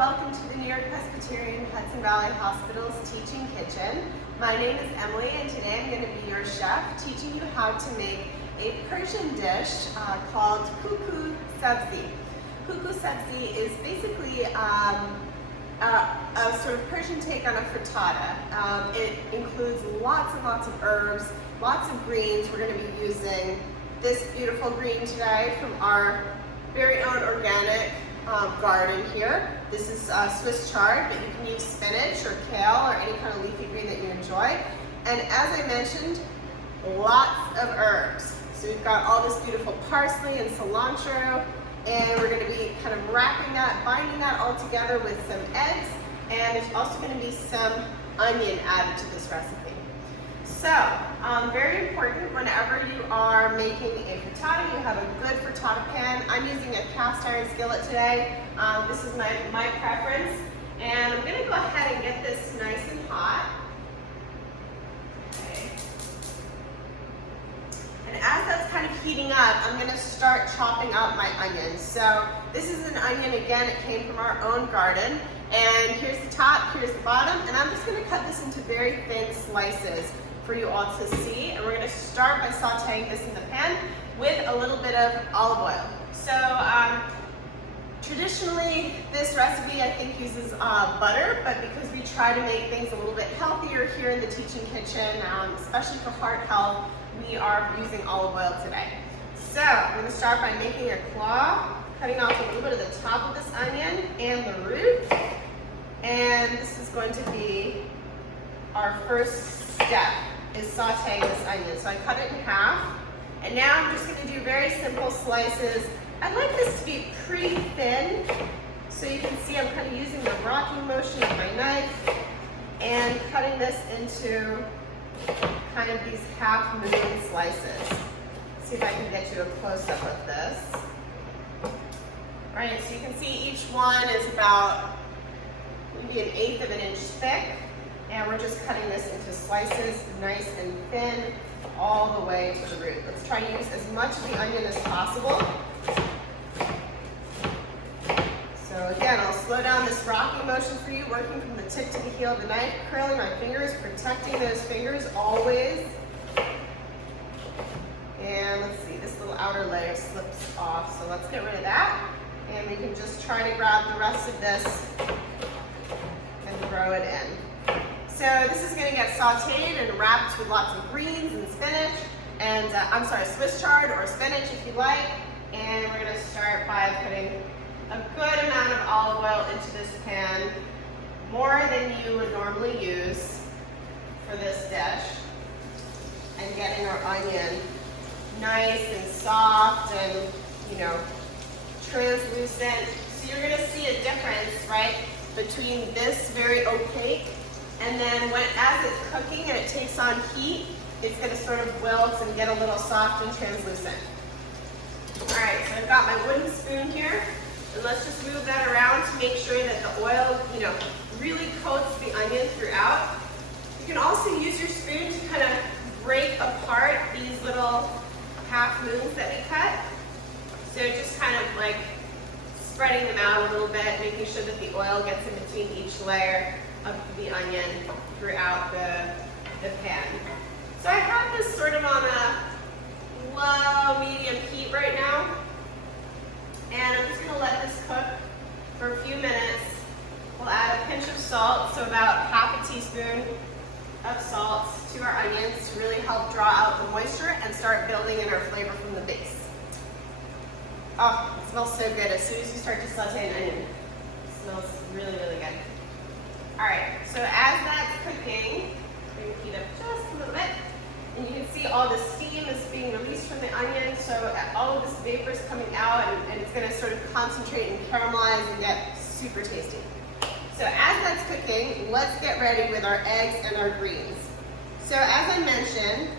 welcome to the New York-Presbyterian Hudson Valley Hospital's Teaching Kitchen. My name is Emily and today I'm going to be your chef, teaching you how to make a Persian dish called Kuku Sabzi. Kuku Sabzi is basically a sort of Persian take on a frittata. It includes lots and lots of herbs, lots of greens. We're going to be using this beautiful green today from our very own organic garden here. This is Swiss chard, but you can use spinach or kale or any kind of leafy green that you enjoy. And as I mentioned, lots of herbs. So we've got all this beautiful parsley and cilantro, and we're going to be kind of wrapping that, binding that all together with some eggs, and there's also going to be some onion added to this recipe. So, very important, whenever you are making a frittata, you have a good frittata pan. I'm using a cast iron skillet today. This is my preference. And I'm going to go ahead and get this nice and hot. Okay. And as that's kind of heating up, I'm going to start chopping up my onions. So this is an onion, again, it came from our own garden. And here's the top, here's the bottom, and I'm just going to cut this into very thin slices for you all to see. And we're going to start by sauteing this in the pan with a little bit of olive oil. So traditionally this recipe I think uses butter, but because we try to make things a little bit healthier here in the Teaching Kitchen, especially for heart health, we are using olive oil today. So I'm going to start by making a claw, cutting off a little bit of the top of this onion and the root. And this is going to be our first step, is sauteing this onion. So I cut it in half, and now I'm just going to do very simple slices. I like this to be pretty thin, so you can see I'm kind of using the rocking motion of my knife and cutting this into kind of these half moon slices. See if I can get you a close-up of this. All right, so you can see each one is about maybe 1/8 of an inch thick. And we're just cutting this into slices, nice and thin, all the way to the root. Let's try to use as much of the onion as possible. So again, I'll slow down this rocking motion for you, working from the tip to the heel of the knife, curling my fingers, protecting those fingers always. And let's see, this little outer layer slips off, so let's get rid of that. And we can just try to grab the rest of this and throw it in. So this is going to get sauteed and wrapped with lots of greens and spinach, and Swiss chard or spinach if you like. And we're going to start by putting a good amount of olive oil into this pan, more than you would normally use for this dish, and getting our onion nice and soft and, translucent. So you're going to see a difference, right, between this very opaque, and then as it's cooking and it takes on heat, it's going to sort of wilt and get a little soft and translucent. All right, so I've got my wooden spoon here, and let's just move that around to make sure that the oil, really coats the onion throughout. You can also use your spoon to kind of break apart these little half moons that we cut. So just kind of like spreading them out a little bit, making sure that the oil gets in between each layer of the onion throughout the pan. So I have this sort of on a low, medium heat right now. And I'm just going to let this cook for a few minutes. We'll add a pinch of salt, so about half a teaspoon of salt to our onions to really help draw out the moisture and start building in our flavor from the base. Oh, it smells so good as soon as you start to saute an onion. It smells really, really good. All right, so as that's cooking, bring the heat up just a little bit, and you can see all the steam is being released from the onion, so all of this vapor is coming out, and it's going to sort of concentrate and caramelize and get super tasty. So as that's cooking, let's get ready with our eggs and our greens. So as I mentioned,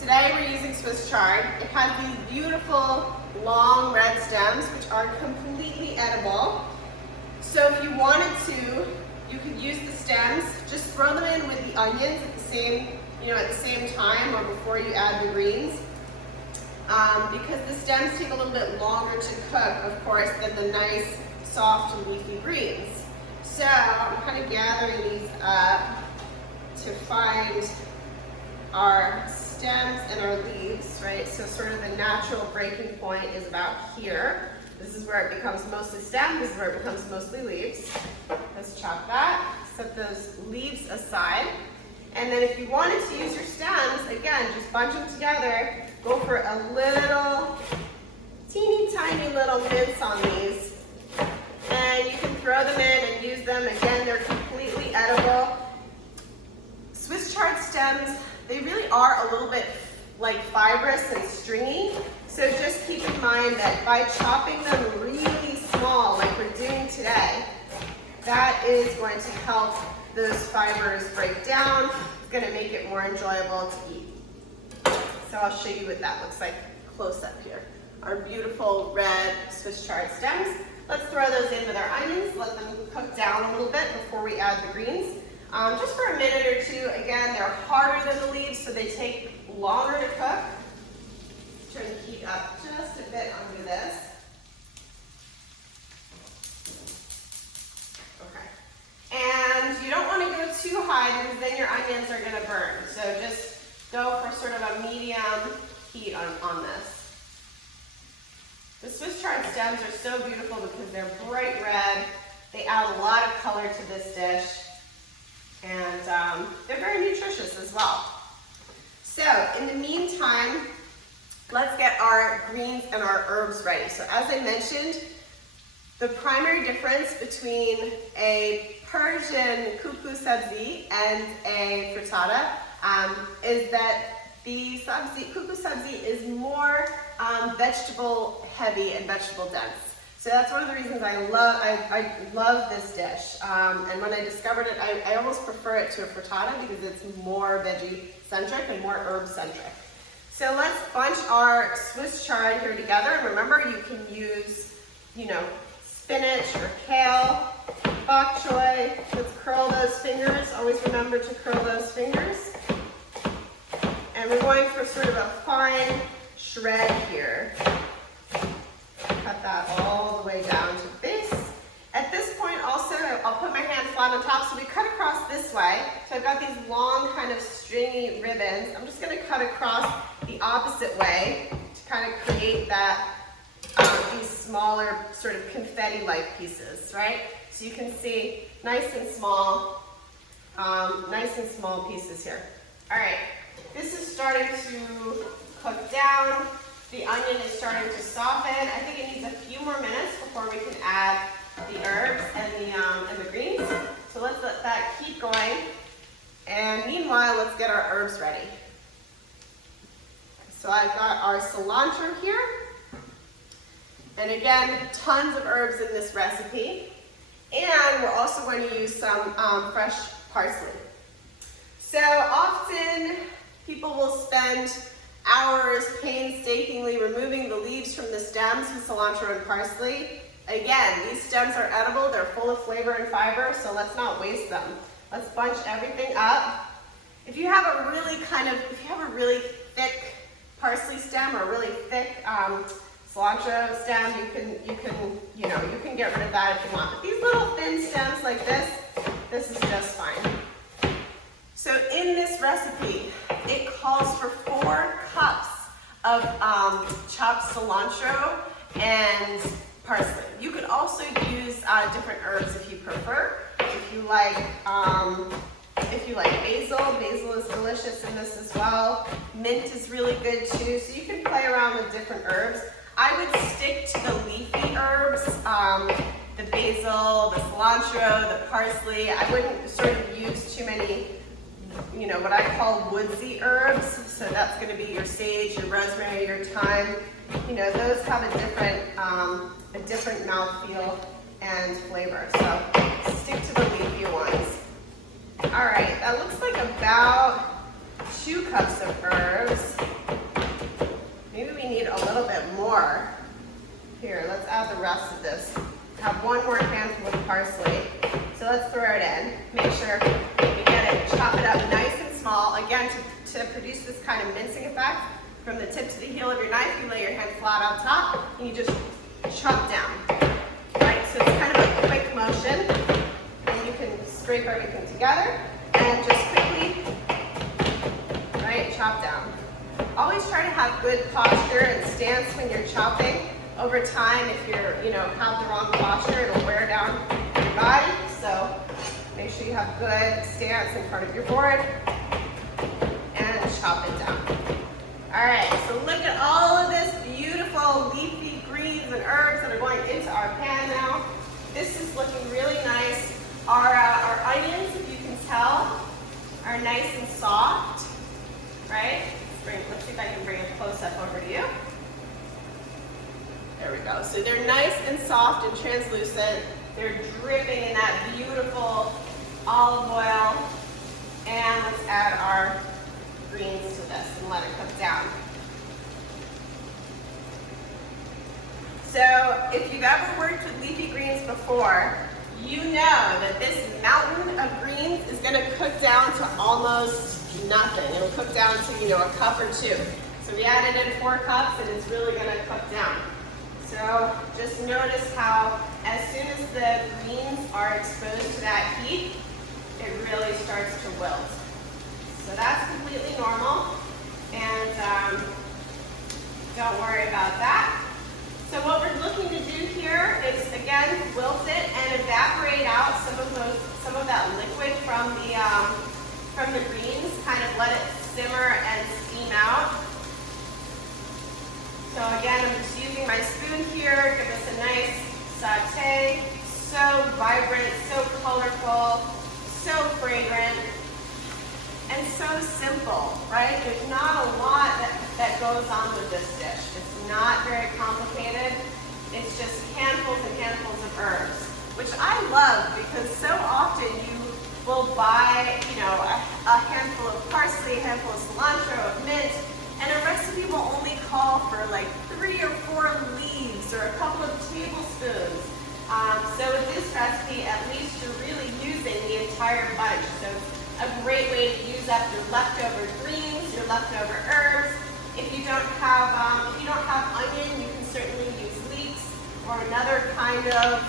today we're using Swiss chard. It has these beautiful long red stems, which are completely edible. So if you wanted to, you could use the stems, just throw them in with the onions at the same time or before you add the greens. Because the stems take a little bit longer to cook, of course, than the nice, soft and leafy greens. So I'm kind of gathering these up to find our stems and our leaves, right? So sort of the natural breaking point is about here. This is where it becomes mostly stem, this is where it becomes mostly leaves. Let's chop that, set those leaves aside. And then if you wanted to use your stems, again, just bunch them together, go for a little, teeny tiny little mince on these. And you can throw them in and use them. Again, they're completely edible. Swiss chard stems, they really are a little bit like fibrous and stringy. So just keep in mind that by chopping them really small, like we're doing today, that is going to help those fibers break down. It's going to make it more enjoyable to eat. So I'll show you what that looks like close up here. Our beautiful red Swiss chard stems. Let's throw those in with our onions, let them cook down a little bit before we add the greens. Just for a minute or two. Again, they're harder than the leaves, so they take longer to cook. Turn the heat up just a bit under this. Okay. And you don't want to go too high because then your onions are going to burn. So just go for sort of a medium heat on this. The Swiss chard stems are so beautiful because they're bright red. They add a lot of color to this dish. And they're very nutritious as well. So in the meantime, let's get our greens and our herbs ready. So as I mentioned, the primary difference between a Persian Kuku Sabzi and a frittata is that the Kuku Sabzi is more vegetable heavy and vegetable dense. So that's one of the reasons I love this dish. And when I discovered it, I almost prefer it to a frittata because it's more veggie-centric and more herb-centric. So let's bunch our Swiss chard here together. And remember, you can use, spinach or kale, bok choy. Let's curl those fingers. Always remember to curl those fingers. And we're going for sort of a fine shred here. Cut that all the way down to the base. At this point also, I'll put my hand flat on top. So we cut across this way. So I've got these long kind of stringy ribbons. I'm just going to cut across the opposite way to kind of create that, these smaller sort of confetti-like pieces, right? So you can see nice and small pieces here. All right, this is starting to cook down. The onion is starting to soften. I think it needs a few more minutes before we can add the herbs and the greens. So let's let that keep going. And meanwhile, let's get our herbs ready. So I've got our cilantro here. And again, tons of herbs in this recipe. And we're also going to use some fresh parsley. So often people will spend hours painstakingly removing the leaves from the stems with cilantro and parsley. Again, these stems are edible, they're full of flavor and fiber, so let's not waste them. Let's bunch everything up. If you have a really thick parsley stem or really thick cilantro stem, you can get rid of that if you want. But these little thin stems like this is just fine. So in this recipe, it calls for 4 cups of chopped cilantro and parsley. You could also use different herbs if you prefer. If you like basil is delicious in this as well. Mint is really good too. So you can play around with different herbs. I would stick to the leafy herbs, the basil, the cilantro, the parsley. I wouldn't sort of use too many, what I call woodsy herbs. So that's going to be your sage, your rosemary, your thyme. Those have a different mouthfeel and flavor. So stick to the leafy ones. All right, that looks like about 2 cups of herbs. Maybe we need a little bit more. Here, let's add the rest of this. Have 1 more handful of parsley. So let's throw it in. Make sure we get it, chop it up nice and small. Again, to produce this kind of mincing effect, from the tip to the heel of your knife, you lay your hand flat on top, and you just chop down. Right, so it's kind of a quick motion. scrape everything together and just quickly, right, chop down. Always try to have good posture and stance when you're chopping. Over time, if you're, have the wrong posture, it'll wear down your body. So make sure you have good stance in front of your board and chop it down. All right, so look at all of this beautiful leafy greens and herbs that are going into our pan now. This is looking really nice. Our onions, if you can tell, are nice and soft, right? Let's see if I can bring a close-up over to you. There we go. So they're nice and soft and translucent. They're dripping in that beautiful olive oil. And let's add our greens to this and let it cook down. So if you've ever worked with leafy greens before, you know that this mountain of greens is going to cook down to almost nothing. It'll cook down to, a cup or two. So we added in 4 cups and it's really going to cook down. So just notice how as soon as the greens are exposed to that heat, it really starts to wilt. So that's completely normal, and don't worry about that. So what we're looking to do here is, again, wilt it and evaporate out some of that liquid from the greens. Kind of let it simmer and steam out. So again, I'm just using my spoon here. Give us a nice saute. So vibrant, so colorful, so fragrant, and so simple, right? There's not a lot that goes on with this dish. It's not very complicated. It's just handfuls and handfuls of herbs, which I love because so often you will buy, a handful of parsley, a handful of cilantro, of mint, and a recipe will only call for like 3 or 4 leaves or a couple of tablespoons. So with this recipe, at least you're really using the entire bunch. So a great way to use up your leftover greens, your leftover herbs. If you don't have onion, you can certainly use leeks or another kind of,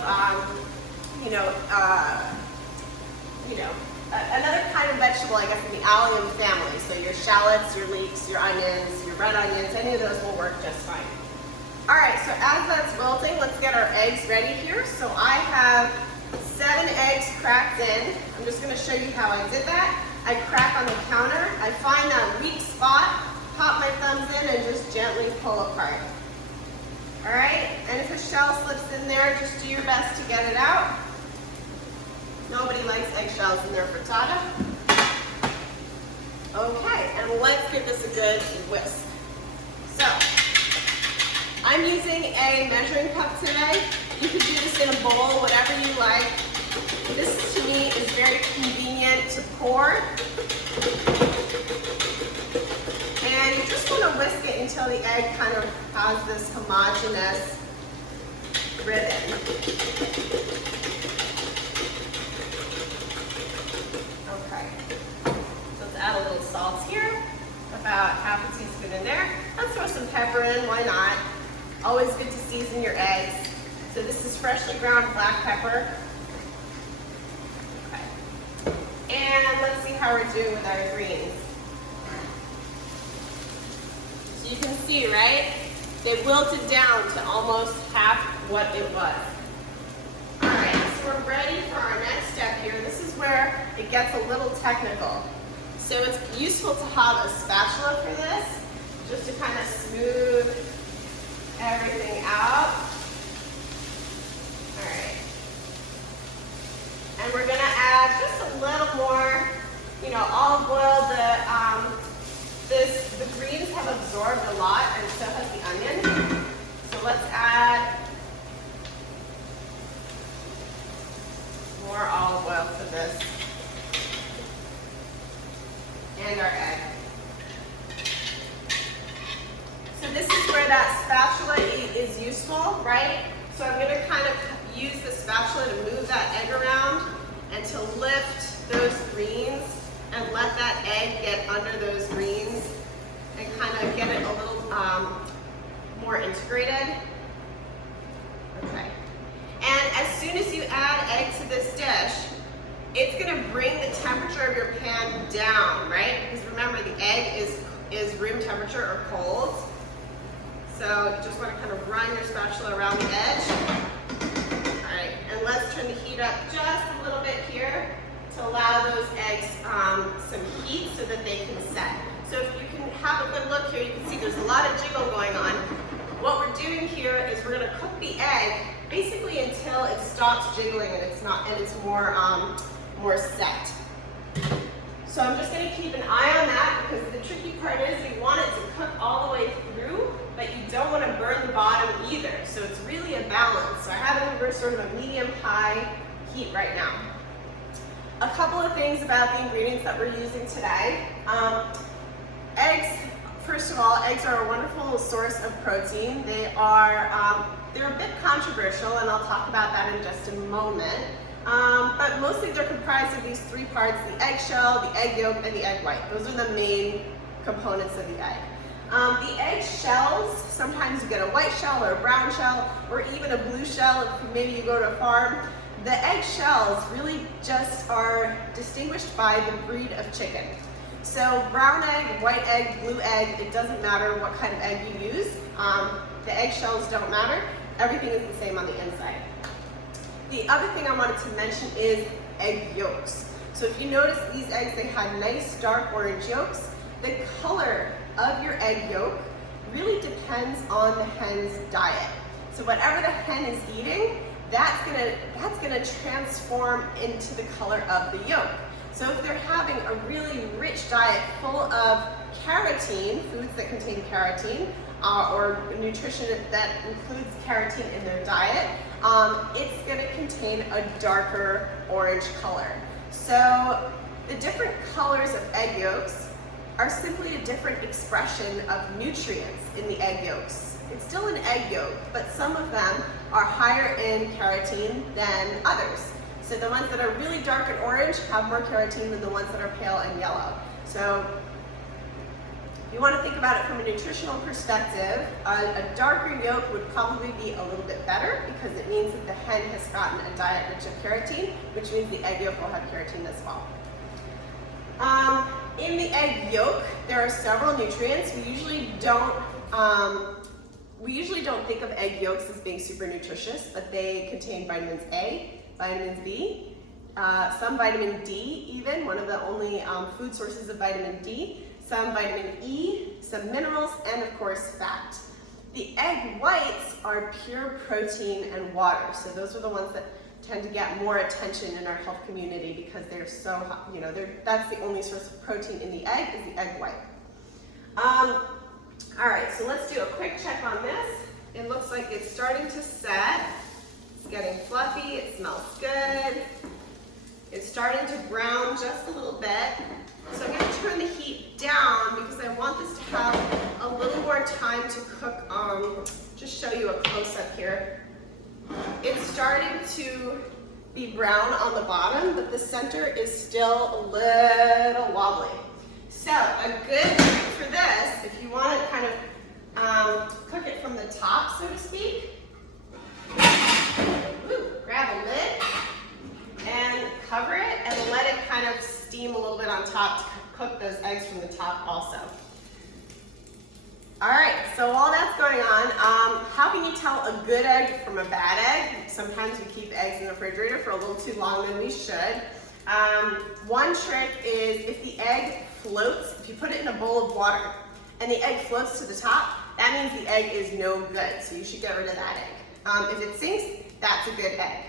another kind of vegetable, I guess, in the allium family. So your shallots, your leeks, your onions, your red onions, any of those will work just fine. All right, so as that's wilting, let's get our eggs ready here. So I have 7 eggs cracked in. I'm just gonna show you how I did that. I crack on the counter. I find that weak spot, pop my thumbs in and just gently pull apart. All right, and if a shell slips in there, just do your best to get it out. Nobody likes eggshells in their frittata. Okay, and let's give this a good whisk. So, I'm using a measuring cup today. You could do this in a bowl, whatever you like. This, to me, is very convenient to pour. And you just want to whisk it until the egg kind of has this homogeneous ribbon. Okay. Let's add a little salt here. About half a teaspoon in there. Let's throw some pepper in, why not? Always good to season your eggs. So this is freshly ground black pepper. Okay. And let's see how we're doing with our greens. So you can see, right? They wilted down to almost half what it was. All right, so we're ready for our next step here. This is where it gets a little technical. So it's useful to have a spatula for this, just to kind of smooth everything out. All right. And we're gonna add just a little more, olive oil. The greens have absorbed a lot, and so has the onion. So let's add more olive oil to this. And our egg. So this is where that spatula is useful, right? So I'm going to kind of use the spatula to move that egg around and to lift those greens and let that egg get under those greens and kind of get it a little more integrated. Okay. And as soon as you add egg to this dish, it's gonna bring the temperature of your pan down, right? Because remember, the egg is room temperature or cold. So you just wanna kind of run your spatula around the edge. All right, and let's turn the heat up just a little bit here to allow those eggs some heat so that they can set. So if you can have a good look here, you can see there's a lot of jiggle going on. What we're doing here is we're gonna cook the egg basically until it stops jiggling and it's more set. So I'm just gonna keep an eye on that because the tricky part is you want it to cook all the way through, but you don't want to burn the bottom either. So it's really a balance. So I have it over sort of a medium-high heat right now. A couple of things about the ingredients that we're using today. Eggs, first of all, eggs are a wonderful source of protein. They're a bit controversial, and I'll talk about that in just a moment. But mostly they're comprised of these three parts: the eggshell, the egg yolk, and the egg white. Those are the main components of the egg. The egg shells, sometimes you get a white shell or a brown shell, or even a blue shell if maybe you go to a farm. The egg shells really just are distinguished by the breed of chicken. So brown egg, white egg, blue egg, it doesn't matter what kind of egg you use. The egg shells don't matter. Everything is the same on the inside. The other thing I wanted to mention is egg yolks. So if you notice these eggs, they had nice dark orange yolks. The color of your egg yolk really depends on the hen's diet. So whatever the hen is eating, that's gonna transform into the color of the yolk. So if they're having a really rich diet full of carotene, foods that contain carotene, or nutrition that includes carotene in their diet, it's going to contain a darker orange color. So the different colors of egg yolks are simply a different expression of nutrients in the egg yolks. It's still an egg yolk, but some of them are higher in carotene than others. So the ones that are really dark and orange have more carotene than the ones that are pale and yellow. So you want to think about it from a nutritional perspective. A darker yolk would probably be a little bit better because it means that the hen has gotten a diet rich of carotene, which means the egg yolk will have carotene as well. In the egg yolk, there are several nutrients. We usually don't think of egg yolks as being super nutritious, but they contain vitamins A, vitamins B, some vitamin D even, one of the only food sources of vitamin D, some vitamin E, some minerals, and of course fat. The egg whites are pure protein and water. So those are the ones that tend to get more attention in our health community because they're so, that's the only source of protein in the egg is the egg white. All right, so let's do a quick check on this. It looks like it's starting to set. It's getting fluffy, it smells good. It's starting to brown just a little bit. So I'm going to turn the heat down because I want this to have a little more time to cook. Just show you a close-up here. It's starting to be brown on the bottom, but the center is still a little wobbly. So a good trick for this, if you want to kind of cook it from the top, so to speak, grab a lid and cover it and let it kind of steam a little bit on top to cook those eggs from the top also. All right, so while that's going on, how can you tell a good egg from a bad egg? Sometimes we keep eggs in the refrigerator for a little too long than we should. One trick is if the egg floats, if you put it in a bowl of water and the egg floats to the top, that means the egg is no good, so you should get rid of that egg. If it sinks, that's a good egg.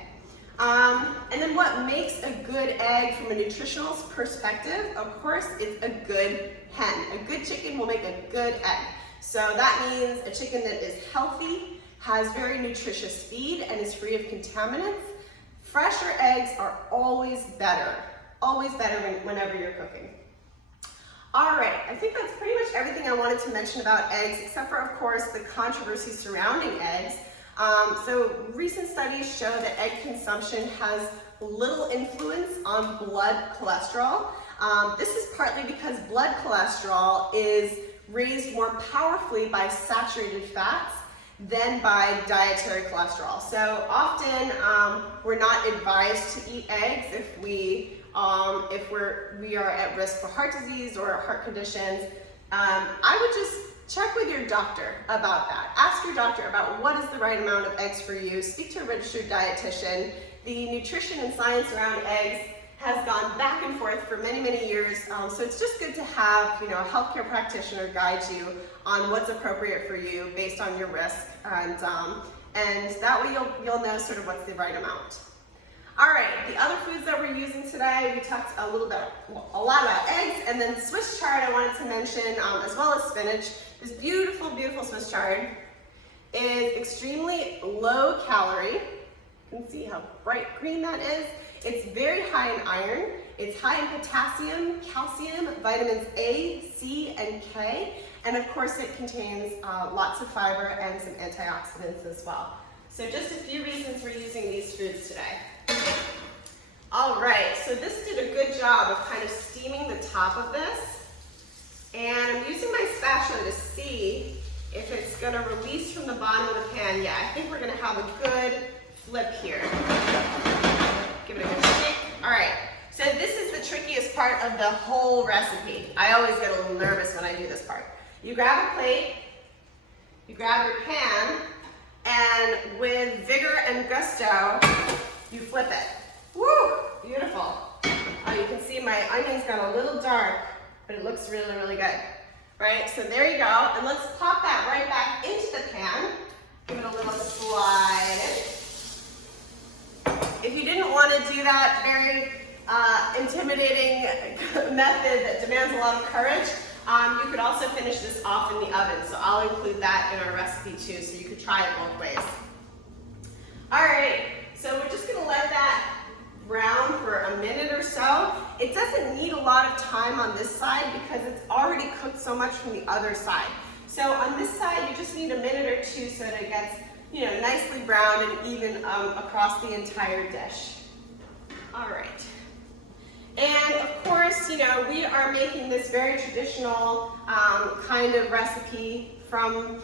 And then what makes a good egg from a nutritional perspective, of course, is a good hen. A good chicken will make a good egg. So that means a chicken that is healthy, has very nutritious feed, and is free of contaminants. Fresher eggs are always better whenever you're cooking. All right, I think that's pretty much everything I wanted to mention about eggs, except for, of course, the controversy surrounding eggs. So recent studies show that egg consumption has little influence on blood cholesterol. This is partly because blood cholesterol is raised more powerfully by saturated fats than by dietary cholesterol. So often we're not advised to eat eggs if we are at risk for heart disease or heart conditions. I would just check with your doctor about that. Ask your doctor about what is the right amount of eggs for you. Speak to a registered dietitian. The nutrition and science around eggs has gone back and forth for many, many years. So it's just good to have, a healthcare practitioner guide you on what's appropriate for you based on your risk, and that way you'll know sort of what's the right amount. All right, the other foods that we're using today, we talked a lot about eggs, and then Swiss chard I wanted to mention, as well as spinach. This beautiful, beautiful Swiss chard is extremely low calorie. You can see how bright green that is. It's very high in iron. It's high in potassium, calcium, vitamins A, C, and K. And of course it contains lots of fiber and some antioxidants as well. So just a few reasons we're using these foods today. All right, so this did a good job of kind of steaming the top of this. And I'm using my spatula to see if it's gonna release from the bottom of the pan. Yeah, I think we're gonna have a good flip here. Give it a good shake. All right, so this is the trickiest part of the whole recipe. I always get a little nervous when I do this part. You grab a plate, you grab your pan, and with vigor and gusto, you flip it. Woo, beautiful. You can see my onion's got a little dark, but it looks really, really good. Right, so there you go. And let's pop that right back into the pan. Give it a little slide in. If you didn't want to do that very intimidating method that demands a lot of courage, you could also finish this off in the oven. So I'll include that in our recipe too, so you could try it both ways. All right, so we're just gonna let that brown for a minute or so. It doesn't need a lot of time on this side because it's already cooked so much from the other side. So on this side, you just need a minute or two so that it gets nicely browned and even across the entire dish. All right. And of course, we are making this very traditional kind of recipe from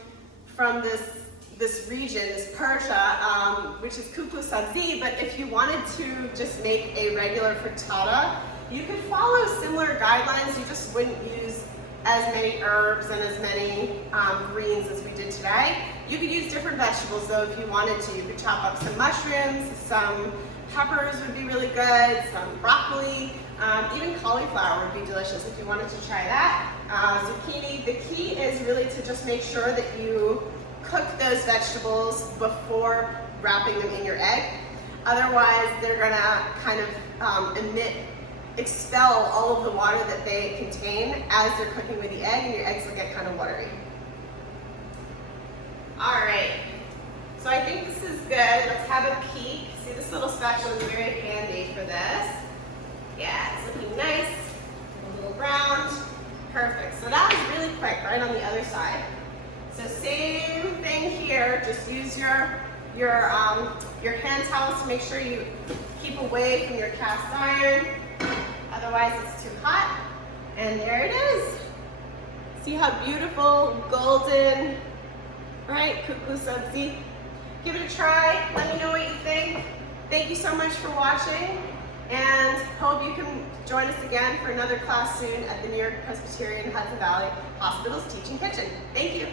this region, this Persia, which is Kuku Sabzi. But if you wanted to just make a regular frittata, you could follow similar guidelines. You just wouldn't use as many herbs and as many greens as we did today. You could use different vegetables though if you wanted to. You could chop up some mushrooms, some peppers would be really good, some broccoli, even cauliflower would be delicious if you wanted to try that. Zucchini. The key is really to just make sure that you cook those vegetables before wrapping them in your egg. Otherwise, they're gonna kind of expel all of the water that they contain as they're cooking with the egg, and your eggs will get kind of watery. All right, so I think this is good. Let's have a peek. See, this little spatula is very handy for this. Yeah, it's looking nice, a little browned. Perfect, so that was really quick, right on the other side. So same thing here, just use your hand towels to make sure you keep away from your cast iron. Otherwise it's too hot. And there it is. See how beautiful, golden, right? Kuku Sabzi. Give it a try. Let me know what you think. Thank you so much for watching, and hope you can join us again for another class soon at the New York-Presbyterian Hudson Valley Hospital's Teaching Kitchen. Thank you.